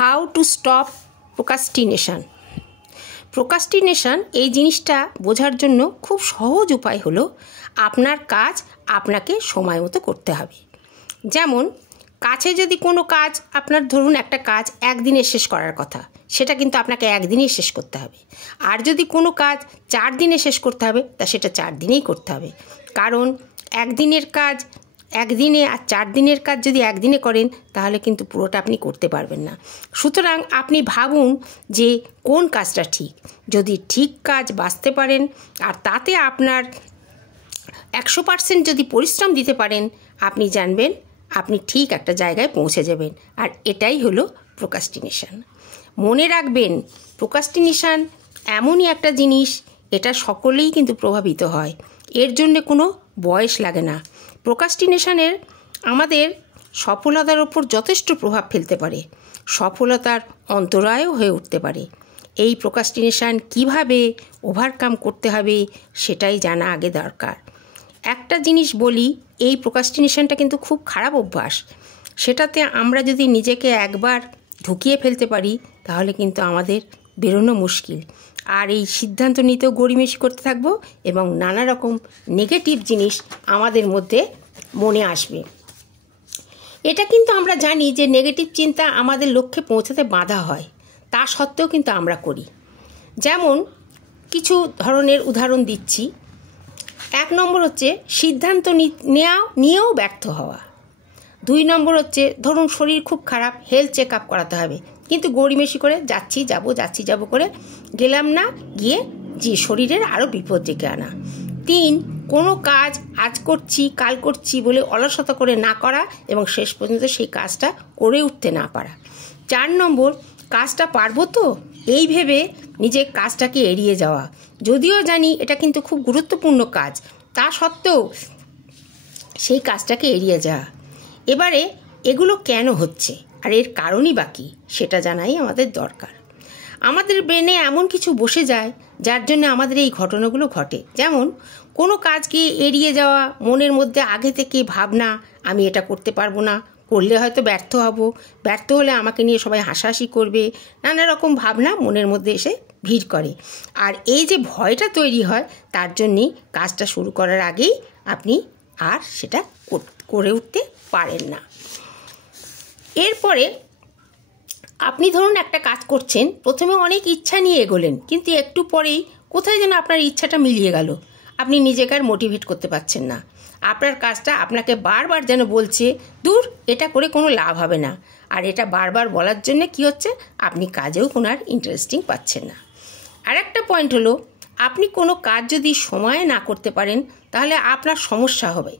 How to stop procrastination. Procrastination এই জিনিসটা বোঝার জন্য খুব সহজ উপায় হলো আপনার কাজ আপনাকে সময় মতো করতে হবে। যেমন কাছে যদি কোনো কাজ আপনার ধরুন একটা কাজ একদিনে শেষ করার কথা, সেটা কিন্তু আপনাকে একদিনেই শেষ করতে হবে। আর যদি কোনো কাজ 4 দিনে শেষ করতে হবে তা সেটা 4 দিনেই করতে হবে। কারণ একদিনের কাজ একদিনে আর 4 দিনের কাজ যদি একদিনে করেন তাহলে কিন্তু পুরোটা আপনি করতে পারবেন না। সুতরাং আপনি ভাবুন যে কোন কাজটা ঠিক। যদি ঠিক কাজ বাছতে পারেন আর তাতে আপনার 100% যদি পরিশ্রম দিতে পারেন, আপনি জানবেন আপনি ঠিক একটা জায়গায় পৌঁছে যাবেন। আর এটাই হলো প্রোক্রাস্টিনেশন। মনে রাখবেন, প্রোক্রাস্টিনেশন এমনই একটা জিনিস, এটা সকলেই কিন্তু প্রভাবিত হয়। এর জন্য কোনো বয়স লাগে না। প্রোক্রাস্টিনেশনের আমাদের সফলতার ওপর যথেষ্ট প্রভাব ফেলতে পারে, সফলতার অন্তরায়ও হয়ে উঠতে পারে। এই প্রোক্রাস্টিনেশন কিভাবে ওভারকাম করতে হবে সেটাই জানা আগে দরকার। একটা জিনিস বলি, এই প্রোক্রাস্টিনেশনটা কিন্তু খুব খারাপ অভ্যাস। সেটাতে আমরা যদি নিজেকে একবার ঢুকিয়ে ফেলতে পারি তাহলে কিন্তু আমাদের বেরোনো মুশকিল। আর এই সিদ্ধান্ত নিতেও গড়িমসি করতে থাকবো এবং নানা রকম নেগেটিভ জিনিস আমাদের মধ্যে মনে আসবে। এটা কিন্তু আমরা জানি যে নেগেটিভ চিন্তা আমাদের লক্ষ্যে পৌঁছাতে বাধা হয়, তা সত্ত্বেও কিন্তু আমরা করি। যেমন কিছু ধরনের উদাহরণ দিচ্ছি। 1 নম্বর হচ্ছে সিদ্ধান্ত নিয়েও ব্যর্থ হওয়া। 2 নম্বর হচ্ছে ধরুন শরীর খুব খারাপ, হেলথ চেক আপ করাতে হবে, কিন্তু গড়িমেশি করে যাচ্ছি যাব করে গেলাম না, গিয়ে যে শরীরের আরও বিপদ ডেকে আনা। 3 কোনো কাজ আজ করছি কাল করছি বলে অলসতা করে না করা এবং শেষ পর্যন্ত সেই কাজটা করে উঠতে না পারা। 4 নম্বর কাজটা পারবো তো এই ভেবে নিজের কাজটাকে এড়িয়ে যাওয়া, যদিও জানি এটা কিন্তু খুব গুরুত্বপূর্ণ কাজ, তা সত্ত্বেও সেই কাজটাকে এড়িয়ে যাওয়া। এবারে এগুলো কেন হচ্ছে আর এর কারণই বা কী সেটা জানাই আমাদের দরকার। আমাদের ব্রেনে এমন কিছু বসে যায় যার জন্য আমাদের এই ঘটনাগুলো ঘটে। যেমন কোনো কাজকে এড়িয়ে যাওয়া, মনের মধ্যে আগে থেকে ভাবনা আমি এটা করতে পারবো না, করলে হয়তো ব্যর্থ হব, ব্যর্থ হলে আমাকে নিয়ে সবাই হাসাহাসি করবে, নানা রকম ভাবনা মনের মধ্যে এসে ভিড় করে। আর এই যে ভয়টা তৈরি হয় তার জন্যেই কাজটা শুরু করার আগেই আপনি আর সেটা করে উঠতে পারেন না। এরপরে আপনি ধরুন একটা কাজ করছেন, প্রথমে অনেক ইচ্ছা নিয়ে এগোলেন, কিন্তু একটু পরেই কোথায় যেন আপনার ইচ্ছাটা মিলিয়ে গেল, আপনি নিজেকে আর মোটিভেট করতে পারছেন না। আপনার কাজটা আপনাকে বারবার যেন বলছে দূর, এটা করে কোনো লাভ হবে না। আর এটা বারবার বলার জন্য কি হচ্ছে, আপনি কাজেও কোনো আর ইন্টারেস্টিং পাচ্ছেন না। আর একটা পয়েন্ট হলো, আপনি কোনো কাজ যদি সময়ে না করতে পারেন তাহলে আপনার সমস্যা হবে,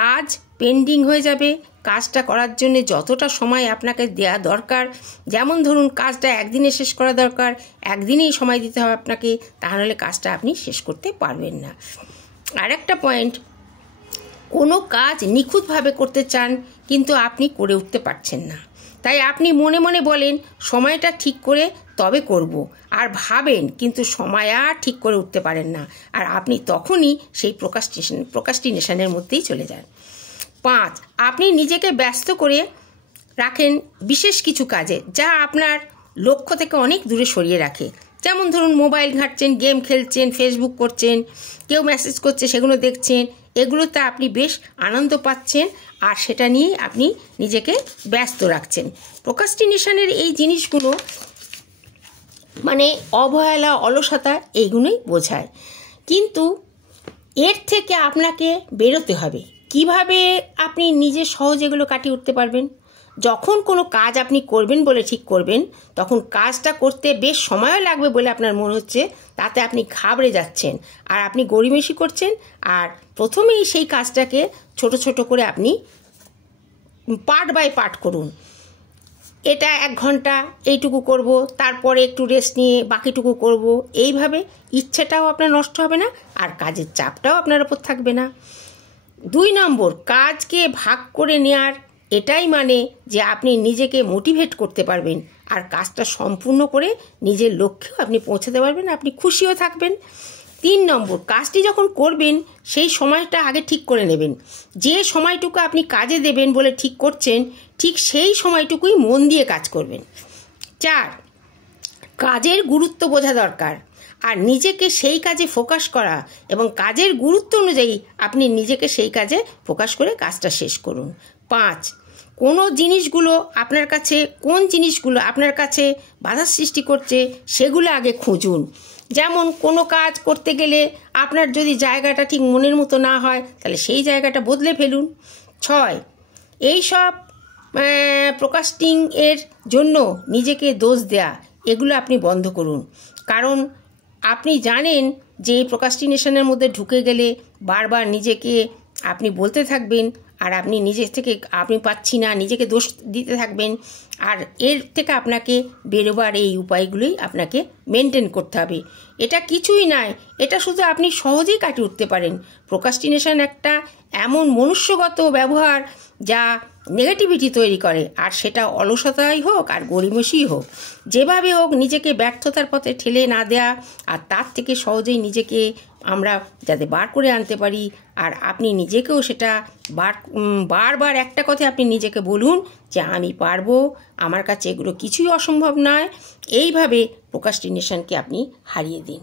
কাজ পেন্ডিং হয়ে যাবে। কাজটা করার জন্য যতটা সময় আপনাকে দেওয়া দরকার, যেমন ধরুন কাজটা একদিনে শেষ করা দরকার, একদিনেই সময় দিতে হবে আপনাকে, তাহলে কাজটা আপনি শেষ করতে পারবেন না। আর একটা পয়েন্ট, কোনো কাজ নিখুঁতভাবে করতে চান কিন্তু আপনি করে উঠতে পারছেন না, তাই আপনি মনে মনে বলেন সময়টা ঠিক করে তবে করব, আর ভাবেন কিন্তু সময় আর ঠিক করে উঠতে পারেন না, আর আপনি তখনই সেই প্রোক্রাস্টিনেশনের মধ্যেই চলে যান। 5 আপনি নিজেকে ব্যস্ত করে রাখেন বিশেষ কিছু কাজে যা আপনার লক্ষ্য থেকে অনেক দূরে সরিয়ে রাখে। যেমন ধরুন মোবাইল ঘাঁটছেন, গেম খেলছেন, ফেসবুক করছেন, কেউ মেসেজ করছে সেগুলো দেখছেন, এগুলোতে আপনি বেশ আনন্দ পাচ্ছেন আর সেটা নিয়ে আপনি নিজেকে ব্যস্ত রাখছেন। প্রোক্রাস্টিনেশনের এই জিনিসগুলো মানে অবহেলা, অলসতা এইগুলোই বোঝায়। কিন্তু এর থেকে আপনাকে বেরোতে হবে। কিভাবে আপনি নিজে সহজ এগুলো কাটিয়ে উঠতে পারবেন? যখন কোনো কাজ আপনি করবেন বলে ঠিক করবেন, তখন কাজটা করতে বেশ সময়ও লাগবে বলে আপনার মনে হচ্ছে, তাতে আপনি ঘাবড়ে যাচ্ছেন আর আপনি গড়িমেশি করছেন। আর প্রথমেই সেই কাজটাকে ছোট ছোট করে আপনি পার্ট বাই পার্ট করুন। এটা 1 ঘন্টা এইটুকু করব, তারপরে একটু রেস্ট নিয়ে বাকিটুকু করব। এইভাবে ইচ্ছেটাও আপনার নষ্ট হবে না আর কাজের চাপটাও আপনার ওপর থাকবে না। 2 নম্বর, কাজকে ভাগ করে নেওয়ার এটাই মানে যে আপনি নিজেকে মোটিভেট করতে পারবেন আর কাজটা সম্পূর্ণ করে নিজের লক্ষ্যেও আপনি পৌঁছাতে পারবেন, আপনি খুশিও থাকবেন। 3 নম্বর, কাজটি যখন করবেন সেই সময়টা আগে ঠিক করে নেবেন। যে সময়টুকু আপনি কাজে দেবেন বলে ঠিক করছেন, ঠিক সেই সময়টুকুই মন দিয়ে কাজ করবেন। 4, কাজের গুরুত্ব বোঝা দরকার আর নিজেকে সেই কাজে ফোকাস করা এবং কাজের গুরুত্ব অনুযায়ী আপনি নিজেকে সেই কাজে ফোকাস করে কাজটা শেষ করুন। 5, কোন জিনিসগুলো আপনার কাছে বাধার সৃষ্টি করছে সেগুলো আগে খুঁজুন। যেমন কোনো কাজ করতে গেলে আপনার যদি জায়গাটা ঠিক মনের মতো না হয় তাহলে সেই জায়গাটা বদলে ফেলুন। 6, এই সব প্রোক্রাস্টিনিং এর জন্য নিজেকে দোষ দেয়া এগুলো আপনি বন্ধ করুন, কারণ আপনি জানেন যে এই প্রোক্রাস্টিনেশনের মধ্যে ঢুকে গেলে বারবার নিজেকে আপনি বলতে থাকবেন আর আপনি নিজে থেকে আপনি পাচ্ছি না নিজেকে দোষ দিতে থাকবেন। আর এর থেকে আপনাকে বেরোবার এই উপায়গুলোই আপনাকে মেনটেন করতে হবে। এটা কিছুই নয়, এটা শুধু আপনি সহজেই কাটিয়ে উঠতে পারেন। প্রোক্রাস্টিনেশন একটা এমন মনুষ্যগত ব্যবহার যা নেগেটিভিটি তৈরি করে, আর সেটা অলসতাই হোক আর গড়িমসিই হোক, যেভাবে হোক নিজেকে ব্যর্থতার পথে ঠেলে না দেয়া আর তার থেকে সহজেই নিজেকে আমরা যাতে বার করে আনতে পারি। আর আপনি নিজেকেও সেটা বারবার একটা কথা আপনি নিজেকে বলুন যে আমি পারবো, আমার কাছে এগুলো কিছুই অসম্ভব নয়। এইভাবে প্রোক্রাস্টিনেশনকে আপনি হারিয়ে দিন।